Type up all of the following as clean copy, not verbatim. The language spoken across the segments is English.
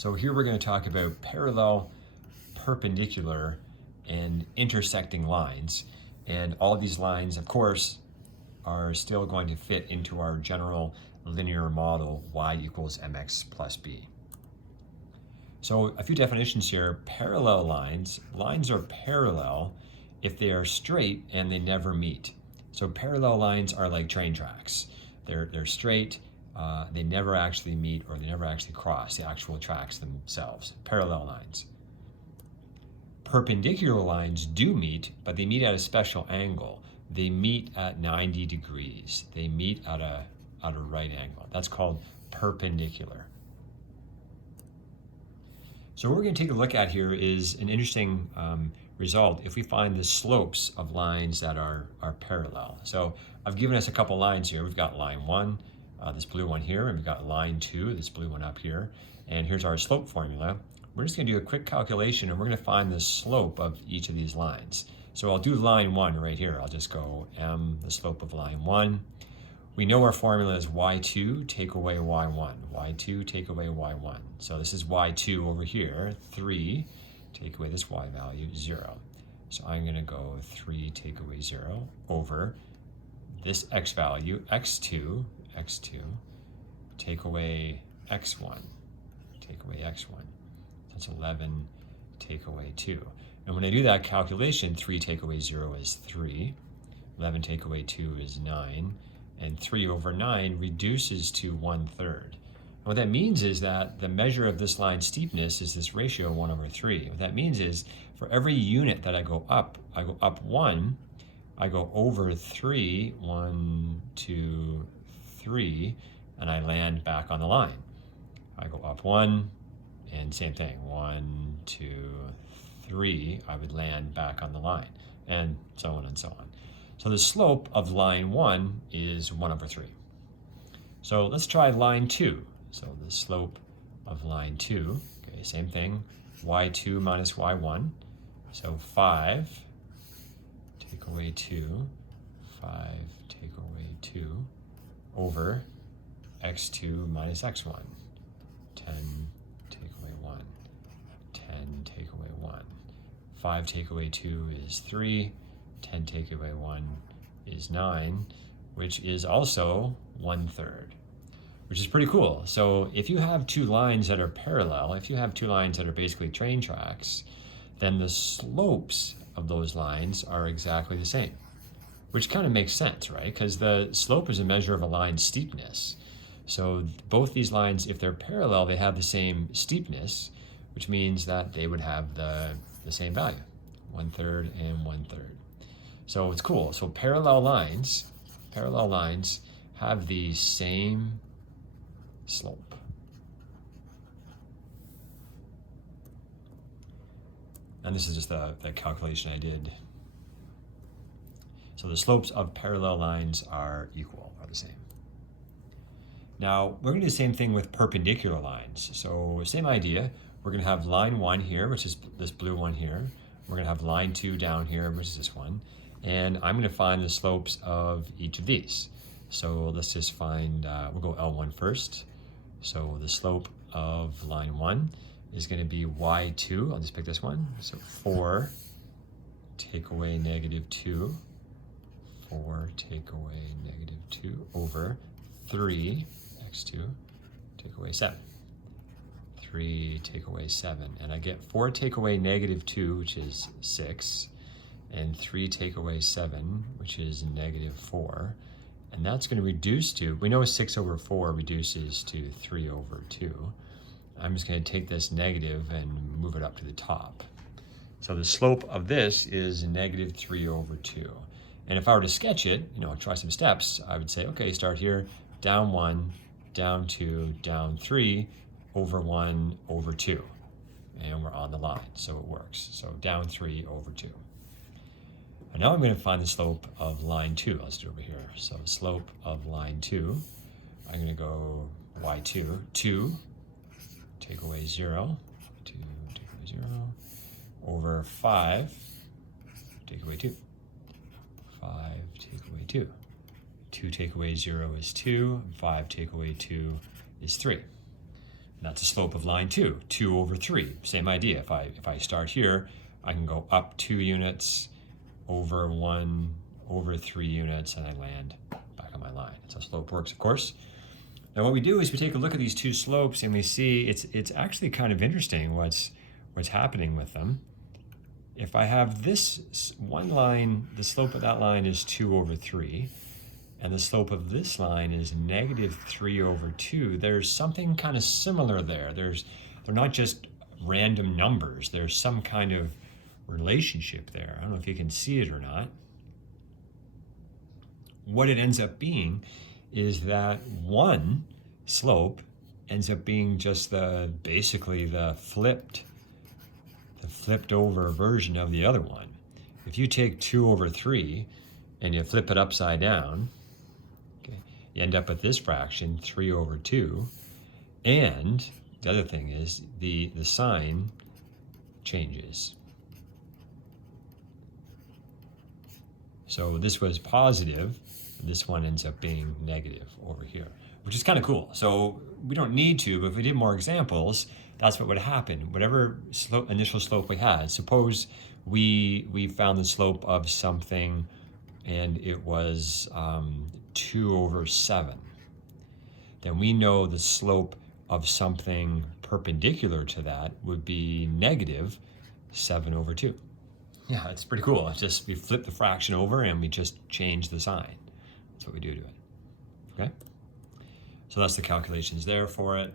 So here we're going to talk about parallel, perpendicular, and intersecting lines. And all of these lines, of course, are still going to fit into our general linear model y equals mx plus b. So a few definitions here. Parallel lines. Lines are parallel if they are straight and they never meet. So parallel lines are like train tracks. They're straight, they never actually meet, or they never actually cross the actual tracks themselves. Parallel lines. Perpendicular lines do meet, but they meet at a special angle. They meet at 90 degrees. They meet at a right angle. That's called perpendicular. So what we're going to take a look at here is an interesting result if we find the slopes of lines that are parallel. So I've given us a couple lines here. We've got line 1, this blue one here, and we've got line 2, this blue one up here. And here's our slope formula. We're just going to do a quick calculation, and we're going to find the slope of each of these lines. So I'll do line 1 right here. I'll just go m, the slope of line 1. We know our formula is y2 take away y1. y2 take away y1. So this is y2 over here, 3, take away this y value, 0. So I'm going to go 3 take away 0 over this x value, x2, take away x1, take away x1. That's 11 take away 2. And when I do that calculation, 3 take away 0 is 3, 11 take away 2 is 9, and 3 over 9 reduces to 1/3. What that means is that the measure of this line's steepness is this ratio 1 over 3. What that means is for every unit that I go up 1, I go over 3, 1, 2, 3, and I land back on the line. I go up 1, and same thing, 1, 2, 3, I would land back on the line, and so on and so on. So the slope of line 1 is 1 over 3. So let's try line 2. So the slope of line 2, okay, same thing, y2 minus y1. So 5 take away 2, 5 take away 2 over x2 minus x1. 10 take away 1, 10 take away 1. 5 take away 2 is 3, 10 take away 1 is 9, which is also 1/3, which is pretty cool. So if you have two lines that are parallel, if you have two lines that are basically train tracks, then the slopes of those lines are exactly the same, which kind of makes sense, right? Because the slope is a measure of a line's steepness. So both these lines, if they're parallel, they have the same steepness, which means that they would have the same value, 1/3 and 1/3. So it's cool. So parallel lines have the same slope. And this is just the calculation I did. So the slopes of parallel lines are equal, are the same. Now, we're going to do the same thing with perpendicular lines. So same idea. We're going to have line 1 here, which is this blue one here. We're going to have line 2 down here, which is this one. And I'm going to find the slopes of each of these. So let's just find, we'll go L1 first. So the slope of line 1 is going to be y2. I'll just pick this one. So 4 take away -2. 4 take away -2 over 3, x2, take away 7. 3 take away 7. And I get 4 take away -2, which is 6. And 3 take away 7, which is -4. And that's going to reduce to, we know 6 over 4 reduces to 3 over 2. I'm just going to take this negative and move it up to the top. So the slope of this is -3 over 2. And if I were to sketch it, try some steps, I would say, okay, start here, down 1, down 2, down 3, over 1, over 2. And we're on the line, so it works. So down 3 over 2. And now I'm going to find the slope of line 2. Let's do it over here. So the slope of line 2, I'm going to go y2, 2, take away 0, 2, take away 0, over 5, take away 2, 5, take away 2. 2 take away 0 is 2, 5 take away 2 is 3. And that's the slope of line 2, 2 over 3. Same idea. If I start here, I can go up 2 units, over 1, over 3 units, and I land back on my line. That's how slope works, of course. Now what we do is we take a look at these two slopes and we see it's actually kind of interesting what's happening with them. If I have this one line, the slope of that line is 2 over 3, and the slope of this line is negative 3 over 2, there's something kind of similar there. They're not just random numbers. There's some kind of relationship there. I don't know if you can see it or not. What it ends up being is that one slope ends up being just basically the flipped over version of the other one. If you take 2 over 3 and you flip it upside down, okay, you end up with this fraction, 3 over 2. And the other thing is the sign changes. So this was positive, and this one ends up being negative over here, which is kind of cool. So we don't need to, but if we did more examples, that's what would happen. Whatever initial slope we had, suppose we found the slope of something and it was 2 over 7. Then we know the slope of something perpendicular to that would be negative 7 over 2. Yeah, it's pretty cool. It's just we flip the fraction over and we just change the sign. That's what we do to it. Okay? So that's the calculations there for it.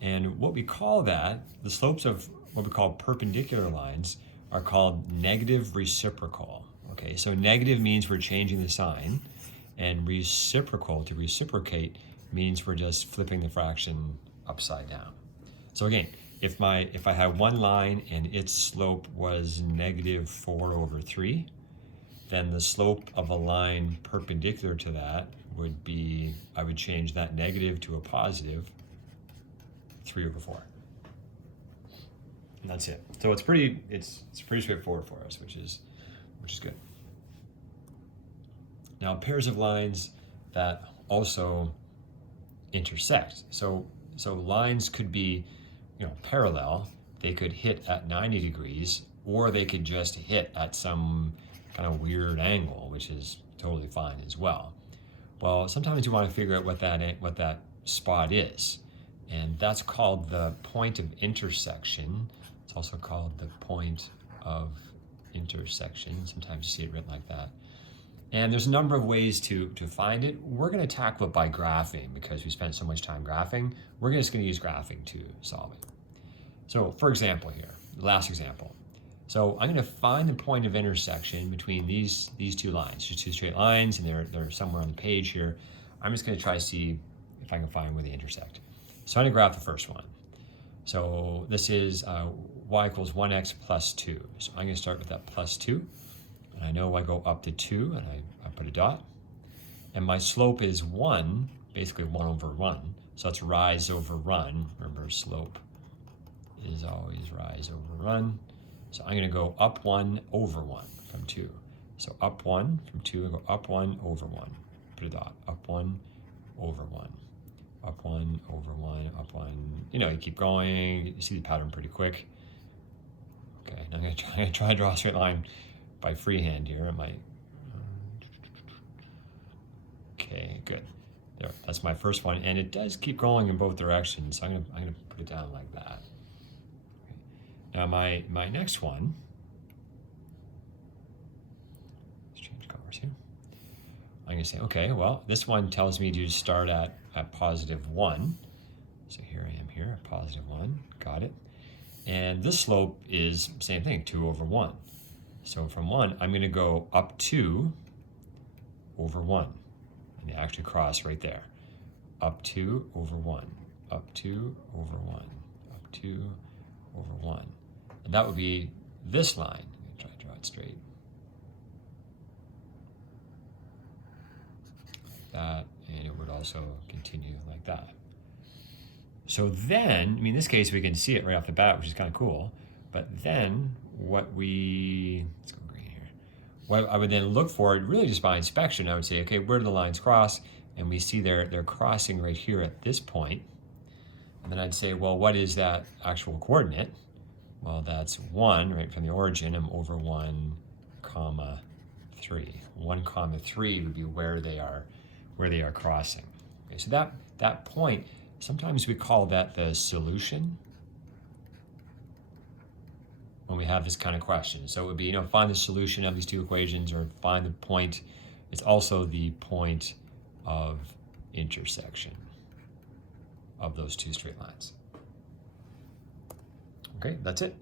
And what we call that, the slopes of what we call perpendicular lines are called negative reciprocal. Okay, so negative means we're changing the sign, and reciprocal, to reciprocate, means we're just flipping the fraction upside down. So again, if I had one line and its slope was negative 4 over 3, then the slope of a line perpendicular to that would be, I would change that negative to a positive 3 over 4. And that's it. So it's pretty straightforward for us, which is good. Now pairs of lines that also intersect. So lines could be, parallel. They could hit at 90 degrees, or they could just hit at some kind of weird angle, which is totally fine as well. Well, sometimes you want to figure out what that spot is, and that's called the point of intersection. It's also called the point of intersection. Sometimes you see it written like that. And there's a number of ways to find it. We're going to tackle it by graphing because we spent so much time graphing. We're just going to use graphing to solve it. So for example here, the last example. So I'm going to find the point of intersection between these two lines, just two straight lines, and they're somewhere on the page here. I'm just going to try to see if I can find where they intersect. So I'm going to graph the first one. So this is y equals 1x plus 2. So I'm going to start with that plus 2. And I know I go up to 2, and I put a dot. And my slope is 1, basically 1 over 1. So that's rise over run. Remember, slope is always rise over run. So I'm going to go up 1 over 1 from 2. So up 1 from 2, and go up 1 over 1. Put a dot. Up 1 over 1. Up 1 over 1, up 1. You keep going. You see the pattern pretty quick. Okay, now I'm going to try to draw a straight line by freehand here. Okay, good. There, that's my first one, and it does keep going in both directions. So I'm gonna put it down like that. Okay. Now my next one. Let's change colors here. I'm gonna say, okay, well, this one tells me to start at positive 1. So here I am here, positive 1. Got it. And this slope is same thing, 2 over 1. So from 1, I'm going to go up 2 over 1. And they actually cross right there. Up 2 over 1. Up 2 over 1. Up 2 over 1. And that would be this line. I'm going to try to draw it straight. Like that. And it would also continue like that. So then, in this case, we can see it right off the bat, which is kind of cool. But then let's go green here. What I would then look for, really just by inspection, I would say, okay, where do the lines cross? And we see they're crossing right here at this point. And then I'd say, well, what is that actual coordinate? Well, that's 1, right, from the origin. I'm over 1, comma 3. 1, comma 3 would be where they are crossing. Okay, so that point, sometimes we call that the solution when we have this kind of question. So it would be, find the solution of these two equations, or find the point. It's also the point of intersection of those two straight lines. Okay, that's it.